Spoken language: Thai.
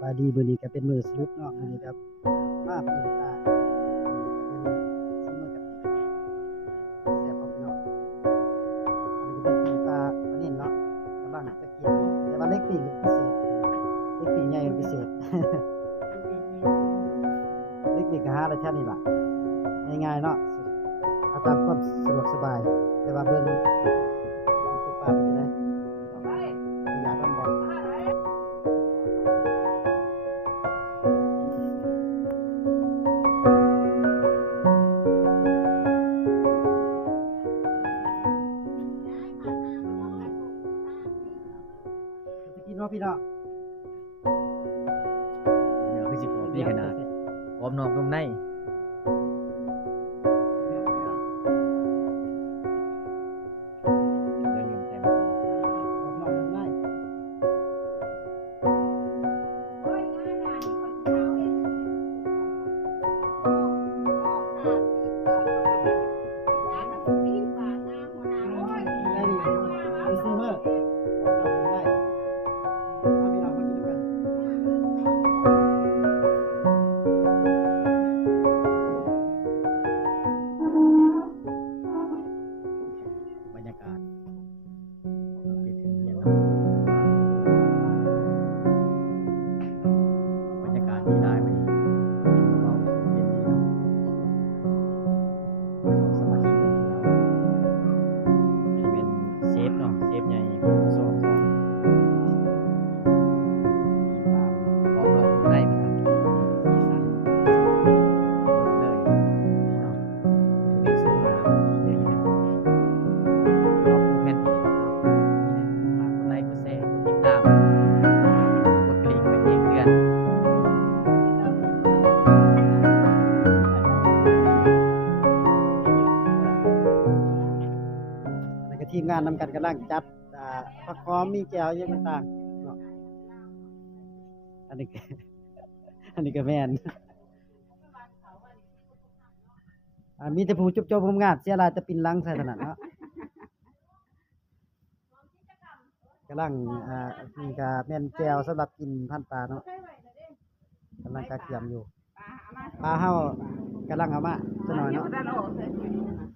บายดีมื้อนี้ก็เป็นมื้อสรุปเนาะมื้อนี้ก็มาปิ้งปลามื้อนี้ก็เป็นสิมื้อกับแซ่บบ่พี่น้องอันนี้ก็เป็นปิ้งปลาปลานิ่นเนาะกำลังจะกินแต่ว่าเล็กปิ้งเป็นพิเศษเล็กปิ้งใหญ่เป็นพิเศษเล็กปิ้งก็หาได้แค่นี้ล่ะง่ายๆเนาะเอาตามความสะดวกสบายแต่ว่าเบิ่งตัวปลาเป็นจังได๋อยากนำบ่สิกินเนาะพี่น้อง เดี๋ยวคือสิกรอบดีขนาดกรอบนอกนุ่มในเรื่องเงินเต็มบรรยากาศคิดถึงเย็นเนาะบรรยากาศดีได้มื้อนี้เราเย็นดีเนาะสมาชิกกันที่เราอันนี้เป็นเชฟเนาะเชฟใหญ่สองมีปลากรอบนอกนุ่มในเหมือนกันสีสันเลยนี่เนาะเป็นสูงนะครับมีเยอะๆ ขอบคุณแม่นดีเนาะฝากกดไลค์กดแชร์กดติดตามกดกระดิ่งไว้แจ้งเตือนแล้วก็ทีมงานนำกันกำลังจัดผักหอมมีแจ่วอิหยังต่างๆเนาะอันนี้ก็ อันนี้ก็แม่นมีแต่ผู้จุ๊บโจ๊บงามๆเสียหลายแต่ปิ่นหลังใส่เท่านั้นเนาะกำลังนี่ก็แม่นแจ่วสำหรับกินพันปลาเนาะกำลังกะเกียมอยู่ปลาเฮากำลังเอามาจักหน่อยเนาะ